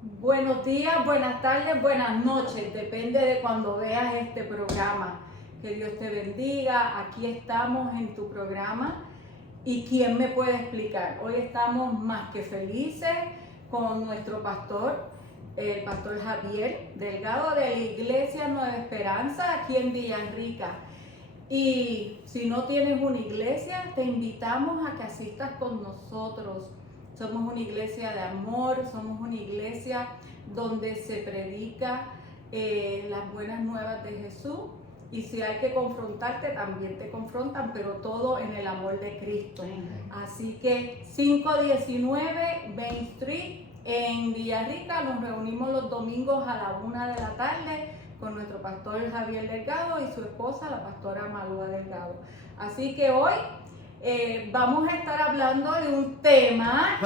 Buenos días, buenas tardes, buenas noches, depende de cuando veas este programa. Que Dios te bendiga, aquí estamos en tu programa. ¿Y quién me puede explicar? Hoy estamos más que felices con nuestro pastor, el pastor Javier Delgado de la Iglesia Nueva Esperanza aquí en Villarrica. Y si no tienes una iglesia, te invitamos a que asistas con nosotros. Somos una iglesia de amor, somos una iglesia donde se predica las buenas nuevas de Jesús. Y si hay que confrontarte, también te confrontan, pero todo en el amor de Cristo. Así que 519 Main Street en Villarrica, nos reunimos los domingos a la 1 de la tarde con nuestro pastor Javier Delgado y su esposa, la pastora Malúa Delgado. Así que hoy vamos a estar hablando de un tema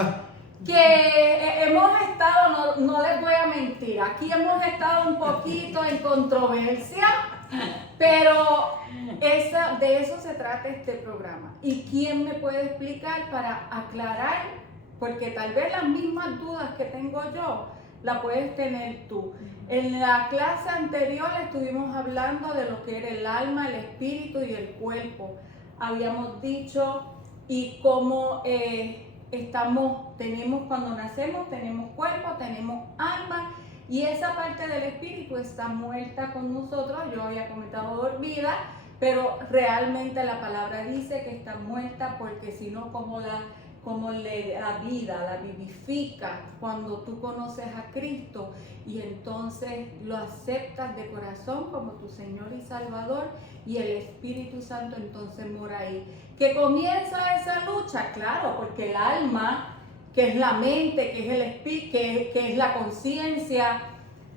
que hemos estado, no les voy a mentir, aquí hemos estado un poquito en controversia, pero de eso se trata este programa. ¿Y quién me puede explicar para aclarar? Porque tal vez las mismas dudas que tengo yo, la puedes tener tú. En la clase anterior estuvimos hablando de lo que era el alma, el espíritu y el cuerpo. Habíamos dicho y cómo tenemos cuando nacemos, tenemos cuerpo, tenemos alma, y esa parte del espíritu está muerta con nosotros. Yo había comentado dormida, pero realmente la palabra dice que está muerta, porque si no, como le da vida, la vivifica cuando tú conoces a Cristo y entonces lo aceptas de corazón como tu Señor y Salvador, y el Espíritu Santo entonces mora ahí. ¿Que comienza esa lucha? Claro, porque el alma, que es la mente, que es el espíritu, que es la conciencia,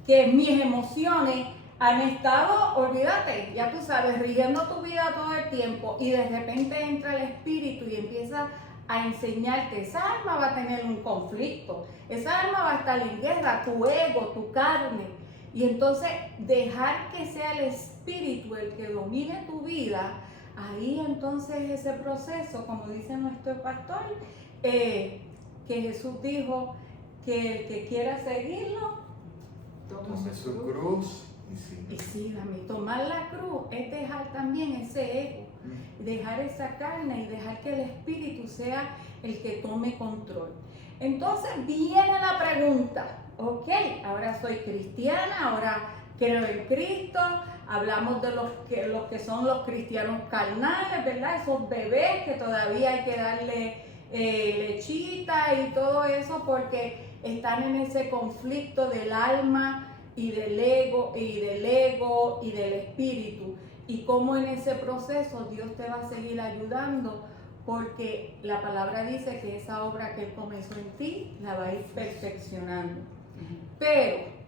que es mis emociones, han estado, olvídate, ya tú sabes, rigiendo tu vida todo el tiempo, y de repente entra el Espíritu y empieza a enseñarte. Esa alma va a tener un conflicto, esa alma va a estar en guerra, tu ego, tu carne, y entonces dejar que sea el Espíritu el que domine tu vida. Ahí entonces ese proceso, como dice nuestro pastor, que Jesús dijo que el que quiera seguirlo, tome su cruz y sígame. Tomar la cruz es dejar también ese ego, dejar esa carne y dejar que el Espíritu sea el que tome control. Entonces viene la pregunta, ok, ahora soy cristiana, ahora creo en Cristo, hablamos de los que son los cristianos carnales, ¿verdad? Esos bebés que todavía hay que darle lechita y todo eso, porque están en ese conflicto del alma y del ego y del espíritu, y cómo en ese proceso Dios te va a seguir ayudando, porque la palabra dice que esa obra que Él comenzó en ti la va a ir perfeccionando. Pero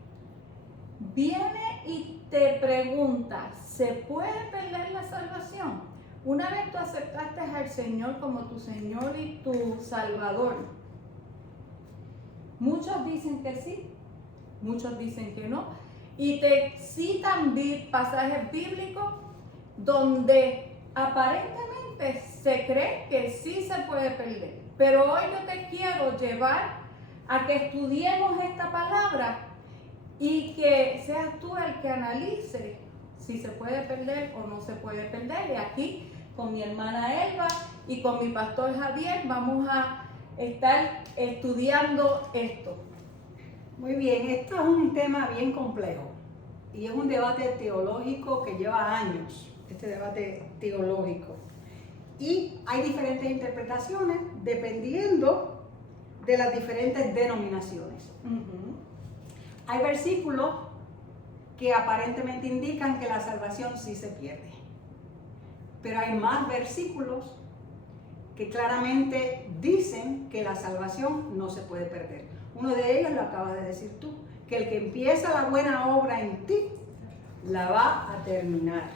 viene y te pregunta, ¿se puede perder la salvación? Una vez tú aceptaste al Señor como tu Señor y tu Salvador, muchos dicen que sí, muchos dicen que no, y te citan pasajes bíblicos donde aparentemente se cree que sí se puede perder. Pero hoy yo te quiero llevar a que estudiemos esta palabra y que seas tú el que analice si se puede perder o no se puede perder. Y aquí con mi hermana Elba y con mi pastor Javier vamos a estar estudiando esto. Muy bien, esto es un tema bien complejo y es un debate teológico que lleva años, este debate teológico. Y hay diferentes interpretaciones dependiendo de las diferentes denominaciones. Hay versículos que aparentemente indican que la salvación sí se pierde, pero hay más versículos que claramente dicen que la salvación no se puede perder. Uno de ellos lo acabas de decir tú, que el que empieza la buena obra en ti, la va a terminar.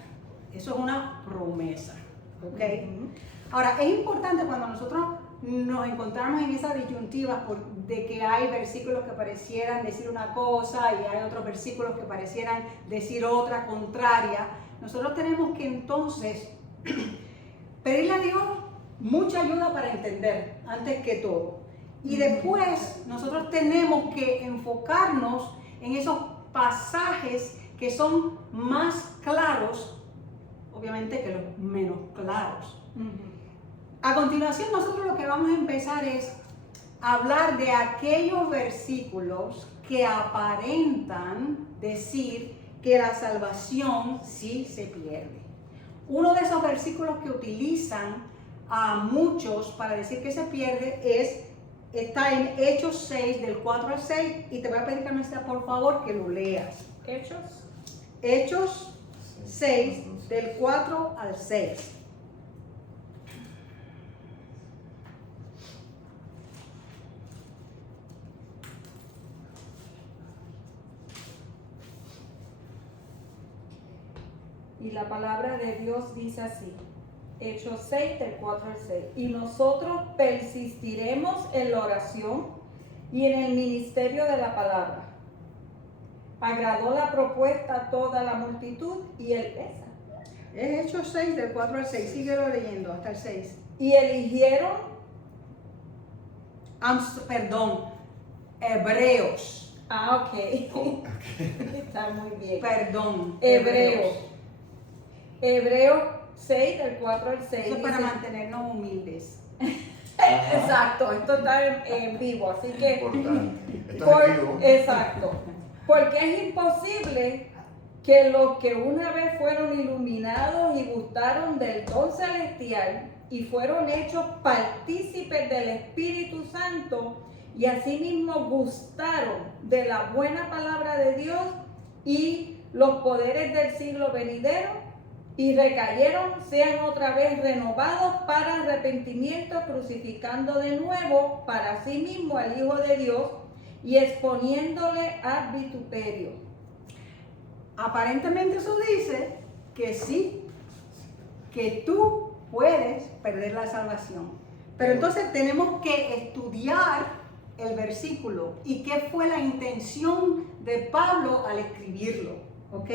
Eso es una promesa, ¿ok? Ahora, es importante cuando nosotros nos encontramos en esa disyuntiva de que hay versículos que parecieran decir una cosa y hay otros versículos que parecieran decir otra contraria, nosotros tenemos que entonces pedirle a Dios mucha ayuda para entender, antes que todo. Y después nosotros tenemos que enfocarnos en esos pasajes que son más claros, obviamente, que los menos claros. A continuación, nosotros lo que vamos a empezar es hablar de aquellos versículos que aparentan decir que la salvación sí se pierde. Uno de esos versículos que utilizan a muchos para decir que se pierde está en Hechos 6, del 4 al 6, y te voy a pedir, Carmencita, por favor, que lo leas. Hechos 6, del 4 al 6. Y la palabra de Dios dice así, Hechos 6, del 4 al 6. Y nosotros persistiremos en la oración y en el ministerio de la palabra. Agradó la propuesta a toda la multitud y el pesa. Es Hechos 6, del 4 al 6. Síguelo leyendo hasta el 6. Y eligieron, Hebreos. ok. Está muy bien. Perdón. Hebreos 6, del 4 al 6. Eso es para mantenernos humildes. Exacto, esto está en vivo, así que... Importante. Esto es en vivo. Exacto. Porque es imposible que los que una vez fueron iluminados y gustaron del don celestial y fueron hechos partícipes del Espíritu Santo y asimismo gustaron de la buena palabra de Dios y los poderes del siglo venidero y recayeron, sean otra vez renovados para arrepentimiento, crucificando de nuevo para sí mismo al Hijo de Dios y exponiéndole a vituperio. Aparentemente eso dice que sí, que tú puedes perder la salvación. Pero entonces tenemos que estudiar el versículo y qué fue la intención de Pablo al escribirlo, ¿ok?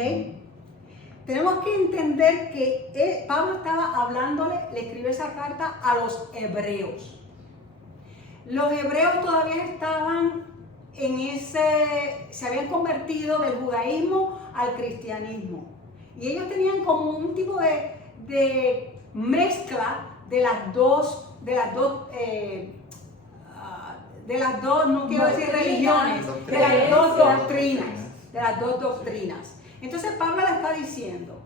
Tenemos que entender que Pablo estaba hablándole, le escribió esa carta a los hebreos. Los hebreos todavía estaban se habían convertido del judaísmo al cristianismo. Y ellos tenían como un tipo de mezcla de las dos, no quiero decir religiones, de las dos doctrinas. Entonces Pablo le está diciendo,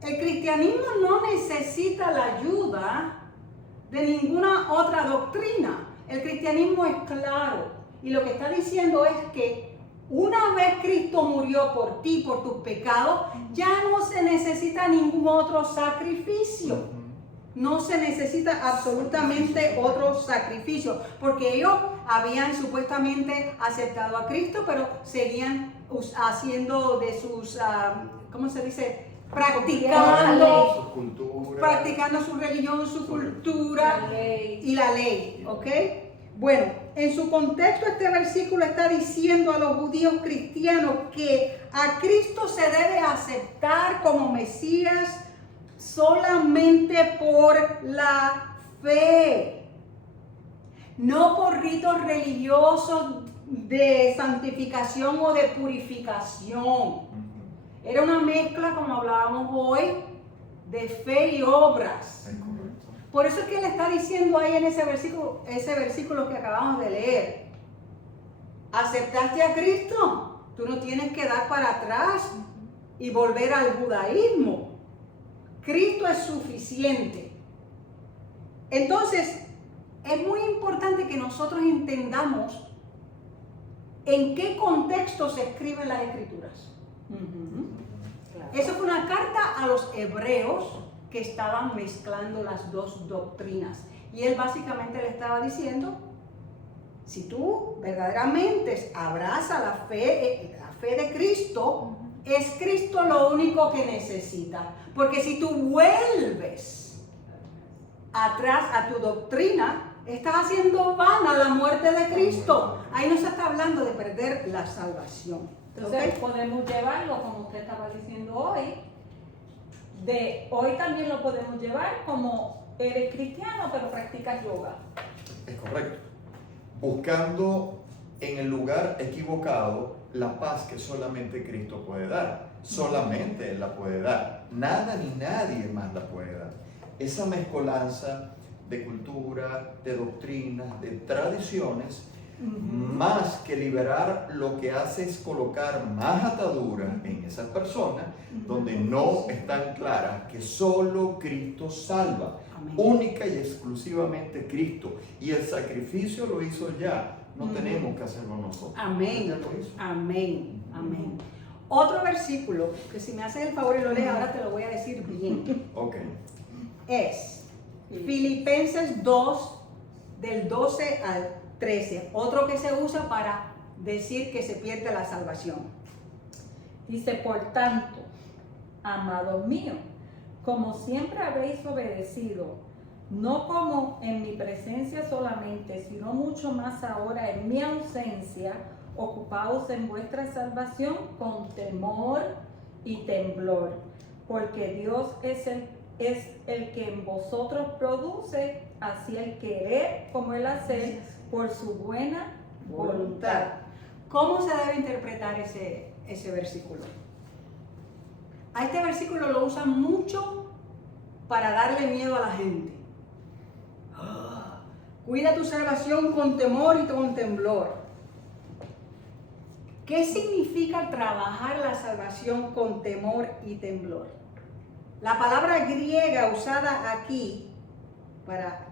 el cristianismo no necesita la ayuda de ninguna otra doctrina. El cristianismo es claro. Y lo que está diciendo es que una vez Cristo murió por ti, por tus pecados, ya no se necesita ningún otro sacrificio. No se necesita absolutamente otro sacrificio, porque ellos habían supuestamente aceptado a Cristo, pero seguían haciendo de sus, ¿cómo se dice? Practicando su religión, su cultura y la ley, ¿ok? Bueno, en su contexto este versículo está diciendo a los judíos cristianos que a Cristo se debe aceptar como Mesías solamente por la fe, no por ritos religiosos de santificación o de purificación. Era una mezcla, como hablábamos hoy, de fe y obras. Por eso es que él está diciendo ahí en ese versículo que acabamos de leer. ¿Aceptaste a Cristo? Tú no tienes que dar para atrás y volver al judaísmo. Cristo es suficiente. Entonces, es muy importante que nosotros entendamos en qué contexto se escriben las Escrituras. Claro. Eso fue una carta a los hebreos que estaban mezclando las dos doctrinas. Y él básicamente le estaba diciendo, si tú verdaderamente abrazas la fe de Cristo, es Cristo lo único que necesita. Porque si tú vuelves atrás a tu doctrina, estás haciendo vana la muerte de Cristo. Ahí no se está hablando de perder la salvación. Entonces podemos llevarlo, como usted estaba diciendo hoy, hoy también lo podemos llevar como eres cristiano pero practicas yoga. Es correcto. buscando en el lugar equivocado la paz que solamente Cristo puede dar. Solamente Él la puede dar. Nada ni nadie más la puede dar. Esa mezcolanza de cultura, de doctrinas, de tradiciones, más que liberar, lo que hace es colocar más ataduras en esas personas donde no están claras que solo Cristo salva. Amén. Única y exclusivamente Cristo. Y el sacrificio lo hizo ya. No tenemos que hacerlo nosotros. Amén. Ya lo hizo. Amén. Amén. Otro versículo, que si me haces el favor y lo lees, ahora te lo voy a decir bien, Ok. es Filipenses 2, del 12 al 13. Otro que se usa para decir que se pierde la salvación. Dice, por tanto, amados míos, como siempre habéis obedecido, no como en mi presencia solamente, sino mucho más ahora en mi ausencia, ocupaos en vuestra salvación con temor y temblor, porque Dios es el que en vosotros produce así el querer como el hacer por su buena voluntad. ¿Cómo se debe interpretar ese versículo? A este versículo lo usan mucho para darle miedo a la gente. Cuida tu salvación con temor y con temblor. ¿Qué significa trabajar la salvación con temor y temblor? La palabra griega usada aquí,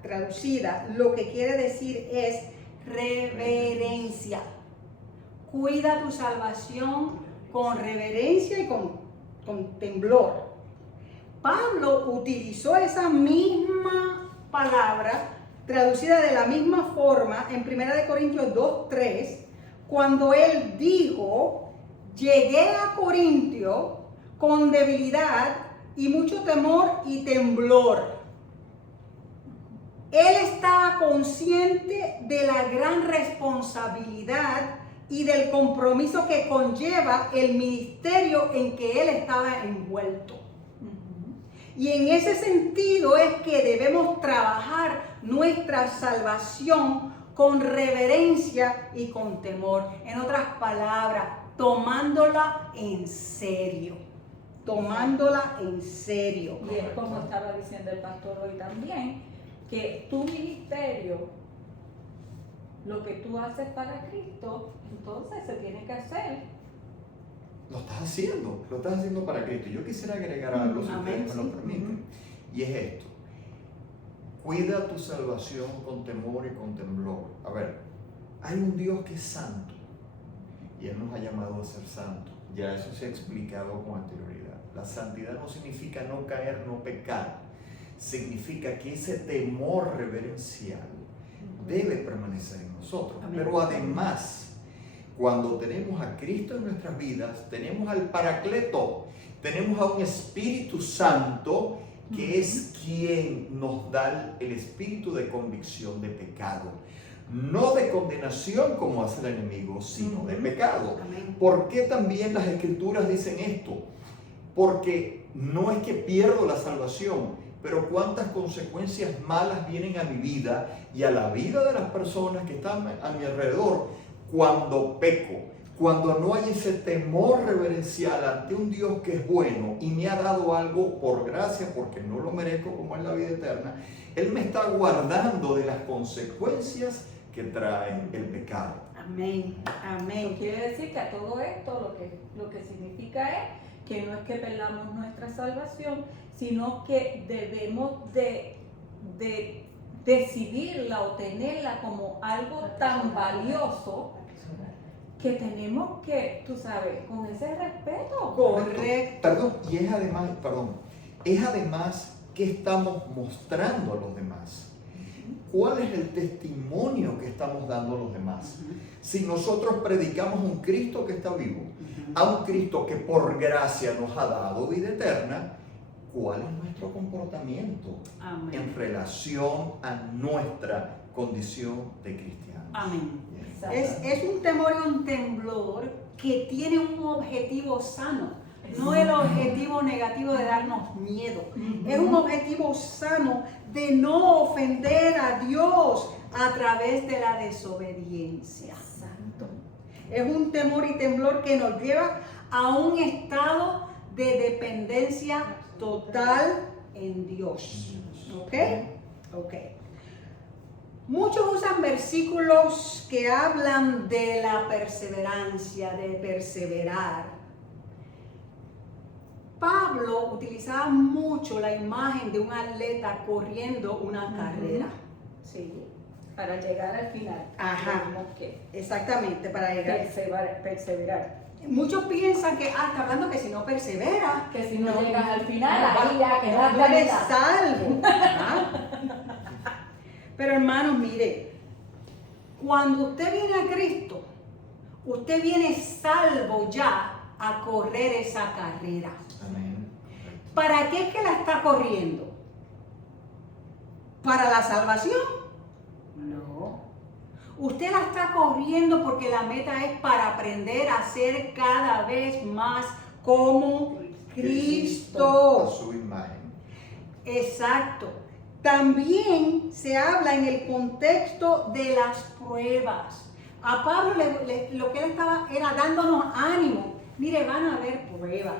traducida, lo que quiere decir es reverencia. Cuida tu salvación con reverencia y con temblor. Pablo utilizó esa misma palabra, traducida de la misma forma, en 1 Corintios 2:3, cuando él dijo, llegué a Corintio con debilidad y mucho temor y temblor. Él estaba consciente de la gran responsabilidad y del compromiso que conlleva el ministerio en que él estaba envuelto. Y en ese sentido es que debemos trabajar nuestra salvación con reverencia y con temor. En otras palabras, tomándola en serio. Tomándola en serio. Y es como estaba diciendo el pastor hoy también, que tu ministerio, lo que tú haces para Cristo, entonces se tiene que hacer. Lo estás haciendo para Cristo. Yo quisiera agregar algo, si ustedes me lo permiten, y es esto. Cuida tu salvación con temor y con temblor. A ver, hay un Dios que es santo, y Él nos ha llamado a ser santos. Ya eso se ha explicado con anterioridad. La santidad no significa no caer, no pecar. Significa que ese temor reverencial debe permanecer en nosotros. Amén. Pero además, cuando tenemos a Cristo en nuestras vidas, tenemos al Paracleto, tenemos a un Espíritu Santo que es quien nos da el espíritu de convicción de pecado. No de condenación como hace el enemigo, sino de pecado. Amén. ¿Por qué también las Escrituras dicen esto? Porque no es que pierdo la salvación, pero cuántas consecuencias malas vienen a mi vida y a la vida de las personas que están a mi alrededor cuando peco, cuando no hay ese temor reverencial ante un Dios que es bueno y me ha dado algo por gracia, porque no lo merezco, como es la vida eterna. Él me está guardando de las consecuencias que trae el pecado. Amén. Amén. Eso quiere decir que a todo esto lo que significa es que no es que perdamos nuestra salvación, sino que debemos de decidirla o tenerla como algo tan valioso que tenemos que, tú sabes, con ese respeto. Correcto. Perdón, y es además que estamos mostrando a los demás. ¿Cuál es el testimonio que estamos dando a los demás? Si nosotros predicamos un Cristo que está vivo, a un Cristo que por gracia nos ha dado vida eterna, ¿cuál es nuestro comportamiento en relación a nuestra condición de cristianos? Amén. Exacto. Es un temor y un temblor que tiene un objetivo sano. No el objetivo negativo de darnos miedo. Es un objetivo sano de no ofender a Dios a través de la desobediencia. Santo. Es un temor y temblor que nos lleva a un estado de dependencia total en Dios. ¿Ok? Ok. Muchos usan versículos que hablan de la perseverancia, de perseverar. Pablo utilizaba mucho la imagen de un atleta corriendo una carrera. Sí, para llegar al final. Ajá. Tenemos que Exactamente, para llegar. perseverar. Muchos piensan que, está hablando que si no persevera, Que si no llegas al final, ahí ya no quedaste a eres mitad. salvo. ¿Ah? Pero hermanos, mire, cuando usted viene a Cristo, usted viene salvo ya a correr esa carrera. Amén. ¿Para qué es que la está corriendo? ¿Para la salvación? No. Usted la está corriendo porque la meta es para aprender a ser cada vez más como A Cristo. su imagen. Exacto. También se habla en el contexto de las pruebas. A Pablo lo que él estaba era dándonos ánimo. Mire, van a haber pruebas.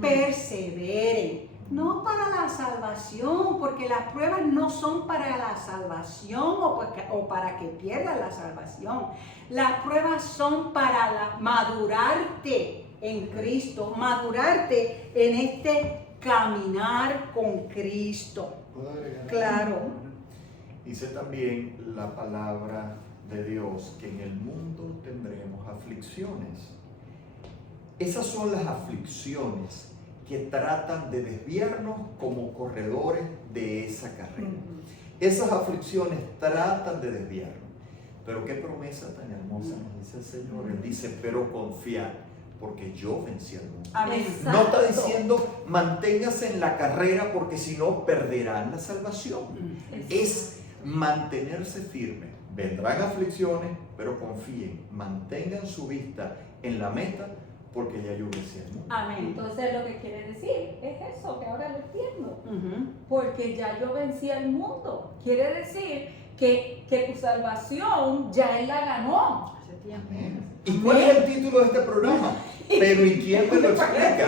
Perseveren. No para la salvación, porque las pruebas no son para la salvación o para que pierdas la salvación. Las pruebas son para madurarte en Cristo, madurarte en este caminar con Cristo. ¿Puedo agregar? Claro. Dice también la palabra de Dios que en el mundo tendremos aflicciones. Esas son las aflicciones que tratan de desviarnos como corredores de esa carrera. Esas aflicciones tratan de desviarnos. Pero qué promesa tan hermosa nos dice el Señor. Él dice, pero confiad, porque yo vencí al mundo. Amén. No está diciendo manténgase en la carrera porque si no perderán la salvación. Es mantenerse firme. Vendrán aflicciones, pero confíen, mantengan su vista en la meta porque ya yo vencí al mundo. Amén. Entonces lo que quiere decir es eso, que ahora lo entiendo. Ujú. Porque ya yo vencí al mundo. Quiere decir que tu salvación ya Él la ganó. Hace tiempo. Amén. ¿Y cuál es el título de este programa? Pero ¿y quién me lo explica?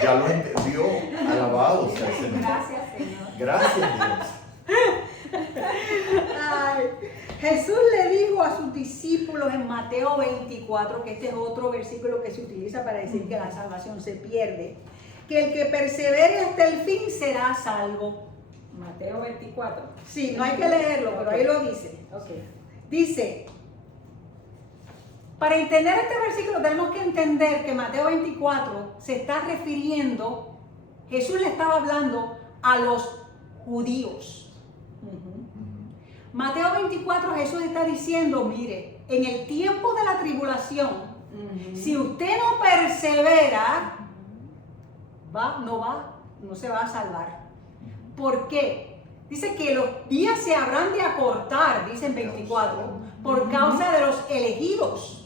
Ya lo entendió. Alabado sea el Señor. Gracias, Señor. Gracias, Dios. Ay, Jesús le dijo a sus discípulos en Mateo 24, que este es otro versículo que se utiliza para decir que la salvación se pierde, que el que persevere hasta el fin será salvo. Mateo 24. Sí, no hay que leerlo, pero ahí lo dice. Ok. Dice, para entender este versículo tenemos que entender que Mateo 24 se está refiriendo, Jesús le estaba hablando a los judíos. Mateo 24 Jesús está diciendo, mire, en el tiempo de la tribulación, si usted no persevera, no se va a salvar. ¿Por qué? Dice que los días se habrán de acortar, dice en 24, por causa de los elegidos.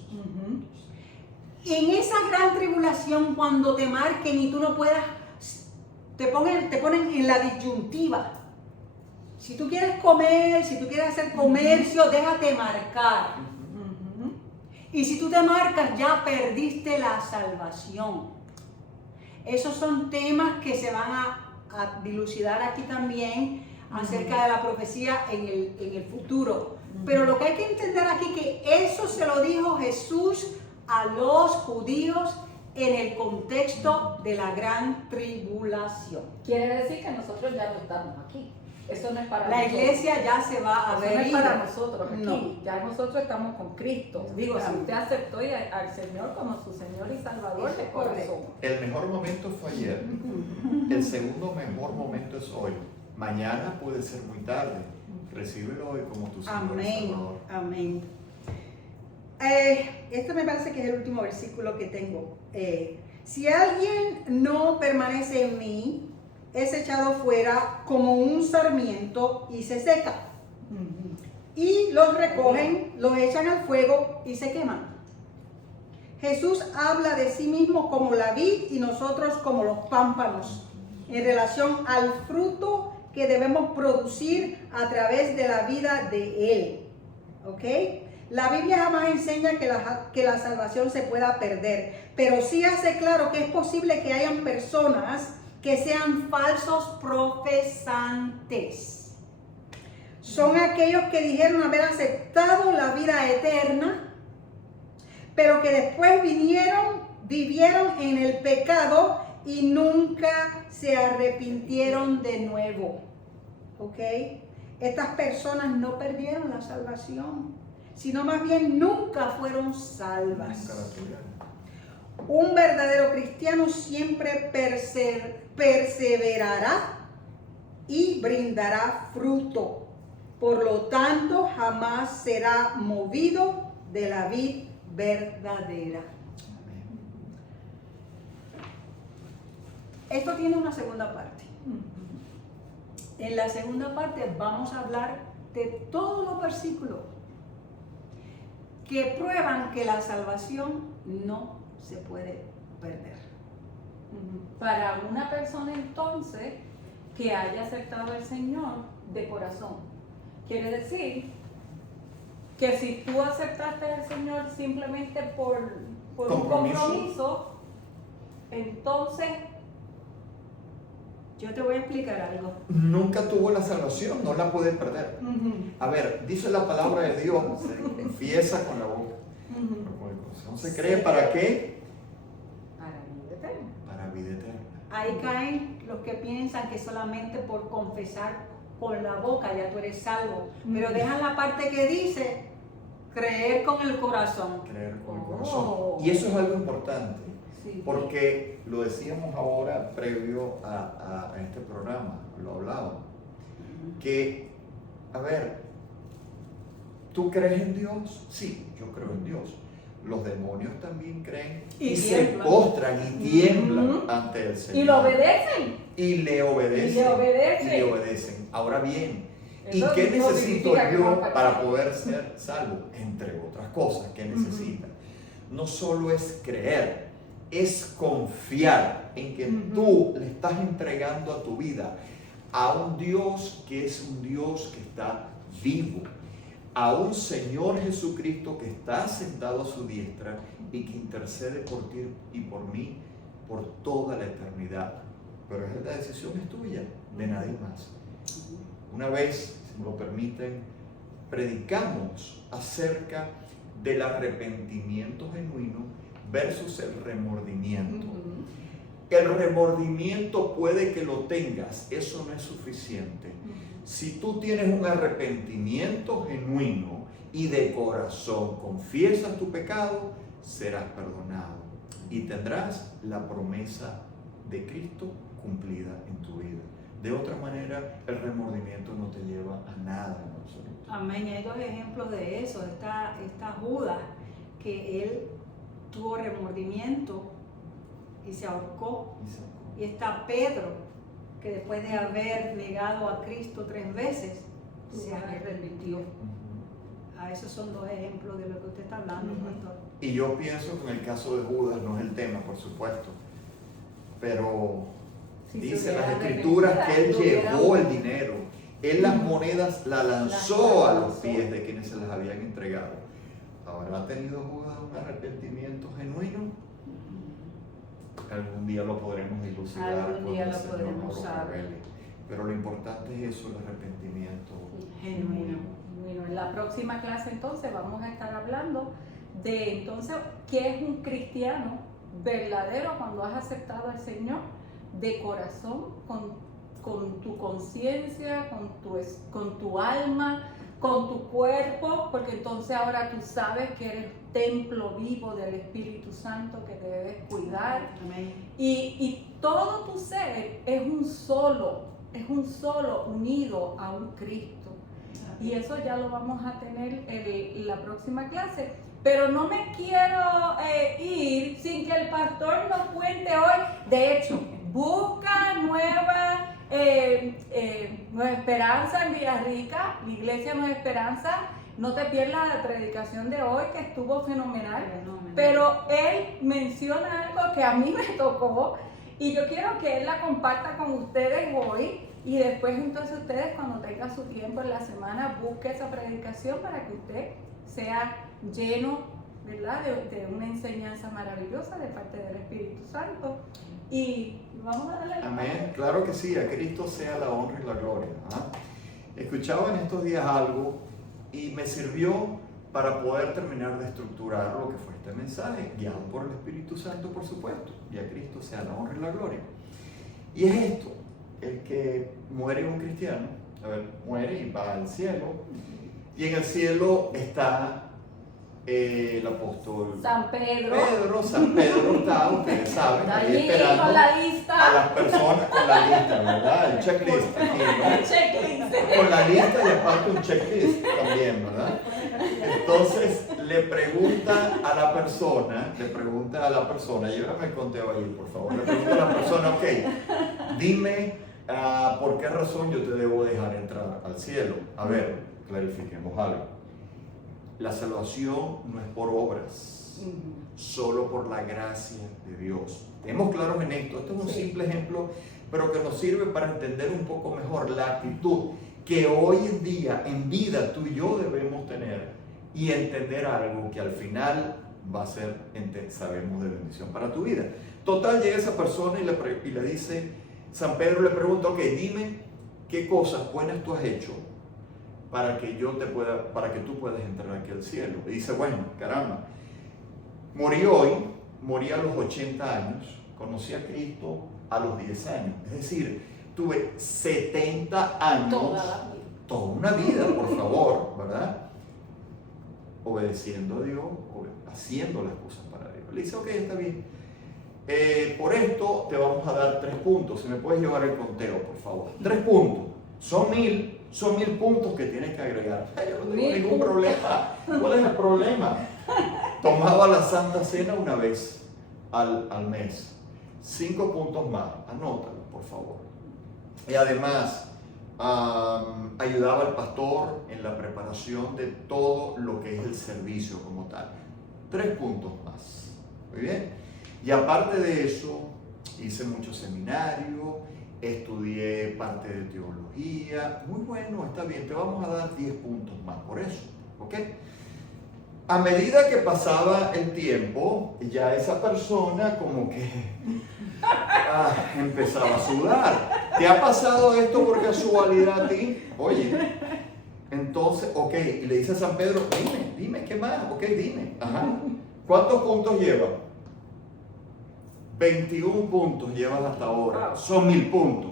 Y en esa gran tribulación, cuando te marquen y tú no puedas, te ponen en la disyuntiva. Si tú quieres comer, si tú quieres hacer comercio, déjate marcar. Y si tú te marcas, ya perdiste la salvación. Esos son temas que se van a dilucidar aquí también acerca de la profecía en el futuro. Pero lo que hay que entender aquí es que eso se lo dijo Jesús a los judíos en el contexto de la gran tribulación. Quiere decir que nosotros ya no estamos aquí. Eso no es para La nosotros. iglesia ya se va a Eso ver. no es para nosotros aquí. No. Ya nosotros estamos con Cristo. Digo, si usted aceptó al Señor como su Señor y Salvador de corazón. El mejor momento fue ayer. El segundo mejor momento es hoy. Mañana puede ser muy tarde. Recíbelo hoy como tu Señor y Amén. Salvador. Amén. Este me parece que es el último versículo que tengo. Si alguien no permanece en mí, es echado fuera como un sarmiento y se seca. Y los recogen, los echan al fuego y se queman. Jesús habla de sí mismo como la vid y nosotros como los pámpanos, en relación al fruto que debemos producir a través de la vida de Él. ¿Ok? La Biblia jamás enseña que la salvación se pueda perder, pero sí hace claro que es posible que hayan personas que sean falsos profesantes. Son aquellos que dijeron haber aceptado la vida eterna, pero que después vivieron en el pecado y nunca se arrepintieron de nuevo. ¿Ok? Estas personas no perdieron la salvación, sino más bien nunca fueron salvas. Un verdadero cristiano siempre perseverará y brindará fruto. Por lo tanto, jamás será movido de la vid verdadera. Esto tiene una segunda parte. En la segunda parte vamos a hablar de todos los versículos que prueban que la salvación no se puede perder. Para una persona entonces que haya aceptado al Señor de corazón, quiere decir que si tú aceptaste al Señor simplemente por un compromiso, entonces yo te voy a explicar algo. Nunca tuvo la salvación, no la puede perder. A ver, dice la palabra de Dios, se confiesa con la boca, pero con el corazón se cree. ¿Para qué? para vida eterna. Para vida eterna. Ahí caen los que piensan que solamente por confesar con la boca ya tú eres salvo, pero dejan la parte que dice creer con el corazón. Creer con el corazón. Y eso es algo importante. Sí. Porque lo decíamos ahora previo a este programa, lo hablábamos, que, a ver, ¿tú crees en Dios? Sí, yo creo en Dios. Los demonios también creen y se postran y tiemblan ante el Señor. Y lo obedecen. Y le obedecen. Y le obedecen. Y le obedecen. Ahora bien, ¿y Eso qué no necesito significa que yo no para poder ser salvo? Entre otras cosas, ¿qué necesita? No solo es creer, es confiar en que tú le estás entregando a tu vida a un Dios que es un Dios que está vivo, a un Señor Jesucristo que está sentado a su diestra y que intercede por ti y por mí por toda la eternidad. Pero la decisión es tuya, de nadie más. Una vez, si me lo permiten, predicamos acerca del arrepentimiento genuino versus el remordimiento. El remordimiento puede que lo tengas, eso no es suficiente. Si tú tienes un arrepentimiento genuino y de corazón confiesas tu pecado, serás perdonado y tendrás la promesa de Cristo cumplida en tu vida. De otra manera, el remordimiento no te lleva a nada en absoluto. Amén. Hay dos ejemplos de eso. Está Judas, que él tuvo remordimiento y se ahorcó. Y está Pedro, que después de haber negado a Cristo 3 veces, se arrepintió. A esos son dos ejemplos de lo que usted está hablando, pastor. Y yo pienso que en el caso de Judas, no es el tema, por supuesto, pero Si dice se las hubiera escrituras que él arrepentido, llevó el dinero, él las monedas las lanzó a los pies de quienes se las habían entregado. ¿Habrá tenido Judas un arrepentimiento genuino? Algún día lo podremos dilucidar Algún día cuando el lo Señor podremos nos lo saber. revele. Pero lo importante es eso, el arrepentimiento Genuino. Bueno, en la próxima clase entonces vamos a estar hablando de entonces qué es un cristiano verdadero cuando has aceptado al Señor de corazón, con tu conciencia, con tu alma, con tu cuerpo, porque entonces ahora tú sabes que eres templo vivo del Espíritu Santo que te debes cuidar. Amén. Y todo tu ser es un solo unido a un Cristo. Y eso ya lo vamos a tener en la próxima clase. Pero no me quiero ir sin que el pastor nos cuente hoy. De hecho, busca Nueva Esperanza en Villarrica, la iglesia Nueva Esperanza. No te pierdas la predicación de hoy, que estuvo fenomenal. Fenomenal. Pero él menciona algo que a mí me tocó y yo quiero que él la comparta con ustedes hoy y después entonces ustedes cuando tengan su tiempo en la semana busque esa predicación para que usted sea lleno, ¿verdad?, de una enseñanza maravillosa de parte del Espíritu Santo. Y vamos a darle el Amén, claro que sí, a Cristo sea la honra y la gloria. ¿Ah? Escuchaba en estos días algo y me sirvió para poder terminar de estructurar lo que fue este mensaje, guiado por el Espíritu Santo, por supuesto, y a Cristo sea la honra y la gloria. Y es esto, el que muere un cristiano, muere y va al cielo, y en el cielo está el apóstol San Pedro. San Pedro está, ustedes saben, Está ahí allí esperando con la lista. a las personas con la lista, ¿verdad? El checklist aquí, ¿no? Checklist. Con la lista y aparte un checklist también, ¿verdad? Entonces le pregunta a la persona, y ahora me conteo ahí, por favor, le pregunta a la persona, ok, dime por qué razón yo te debo dejar entrar al cielo. A ver, clarifiquemos algo. La salvación no es por obras, solo por la gracia de Dios. Estemos claros en esto. Este es un simple ejemplo, pero que nos sirve para entender un poco mejor la actitud que hoy en día, en vida, tú y yo debemos tener y entender algo que al final va a ser, sabemos, de bendición para tu vida. Total, llega esa persona y le dice, San Pedro le pregunta, ok, dime qué cosas buenas tú has hecho para que tú puedas entrar aquí al cielo. Y dice, bueno, caramba, morí hoy, morí a los 80 años, conocí a Cristo a los 10 años. Es decir, tuve 70 años, toda una vida, por favor, ¿verdad? Obedeciendo a Dios, haciendo las cosas para Dios. Le dice, ok, está bien. Por esto te vamos a dar 3 puntos. Si me puedes llevar el conteo, por favor. 3 puntos. Son 1000 puntos que tienes que agregar. Yo no tengo ningún problema. ¿Cuál es el problema? Tomaba la Santa Cena una vez al mes. 5 puntos más. Anótalo, por favor. Y además, ayudaba al pastor en la preparación de todo lo que es el servicio como tal. 3 puntos más. Muy bien. Y aparte de eso, hice muchos seminarios, estudié parte de teología. Muy bueno, está bien, te vamos a dar 10 puntos más por eso, ¿ok? A medida que pasaba el tiempo, ya esa persona como que empezaba a sudar. ¿Te ha pasado esto por casualidad a ti? Oye, entonces, ok, y le dice a San Pedro, dime, ¿qué más? Ok, dime. Ajá. ¿Cuántos puntos lleva? 21 puntos llevas hasta ahora, son 1000 puntos.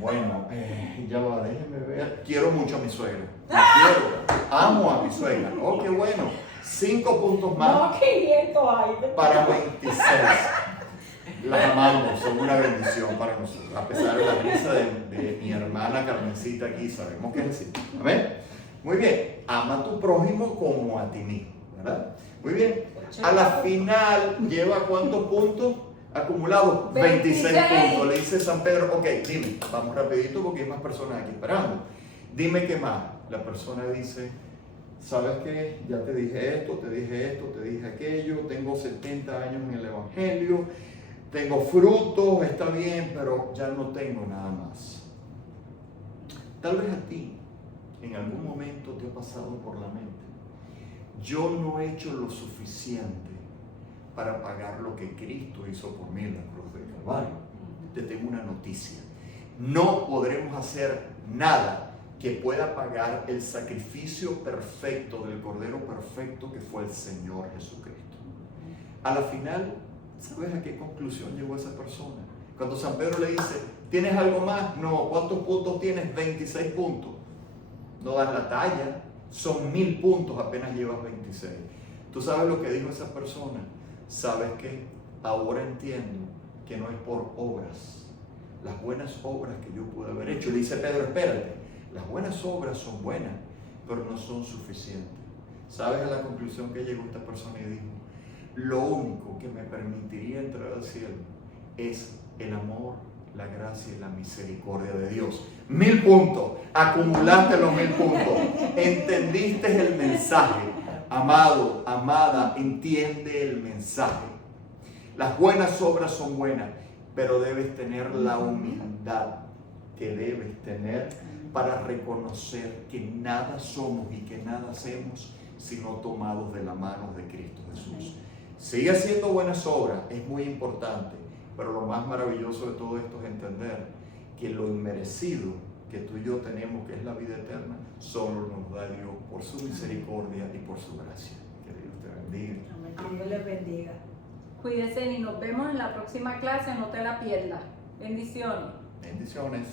Bueno, ya va, déjenme ver. Quiero mucho a mi suegra. Amo a mi suegra. Oh, qué bueno. 5 puntos más. No, 500 hay. Para 26. Las amamos, son una bendición para nosotros. A pesar de la risa de mi hermana Carmencita aquí, sabemos que es así. Amén. Muy bien. Ama a tu prójimo como a ti mismo, ¿verdad? Muy bien. A la final, ¿lleva cuántos puntos acumulados? 26 puntos. Le dice San Pedro, ok, dime, vamos rapidito porque hay más personas aquí esperando. Dime qué más. La persona dice, ¿sabes qué? Ya te dije esto, te dije aquello, tengo 70 años en el Evangelio, tengo frutos, está bien, pero ya no tengo nada más. Tal vez a ti, en algún momento te ha pasado por la mente, yo no he hecho lo suficiente para pagar lo que Cristo hizo por mí en la cruz del Calvario. Te tengo una noticia. No podremos hacer nada que pueda pagar el sacrificio perfecto del Cordero perfecto que fue el Señor Jesucristo. A la final, ¿sabes a qué conclusión llegó esa persona? Cuando San Pedro le dice, ¿tienes algo más? No. ¿Cuántos puntos tienes? 26 puntos. No das la talla. Son 1000 puntos, apenas llevas 26. ¿Tú sabes lo que dijo esa persona? ¿Sabes qué? Ahora entiendo que no es por obras. Las buenas obras que yo pude haber hecho. Le dice Pedro, espérate. Las buenas obras son buenas, pero no son suficientes. ¿Sabes a la conclusión que llegó esta persona y dijo? Lo único que me permitiría entrar al cielo es el amor, la gracia y la misericordia de Dios. 1000 puntos, acumulaste los 1000 puntos, entendiste el mensaje. Amado, amada, entiende el mensaje. Las buenas obras son buenas, pero debes tener la humildad que debes tener para reconocer que nada somos y que nada hacemos sino tomados de la mano de Cristo Jesús. Sigue haciendo buenas obras, es muy importante, pero lo más maravilloso de todo esto es entender que lo inmerecido que tú y yo tenemos, que es la vida eterna, solo nos da Dios por su misericordia y por su gracia. Que Dios te bendiga. Que Dios les bendiga. Cuídense y nos vemos en la próxima clase, no te la pierdas. Bendiciones. Bendiciones.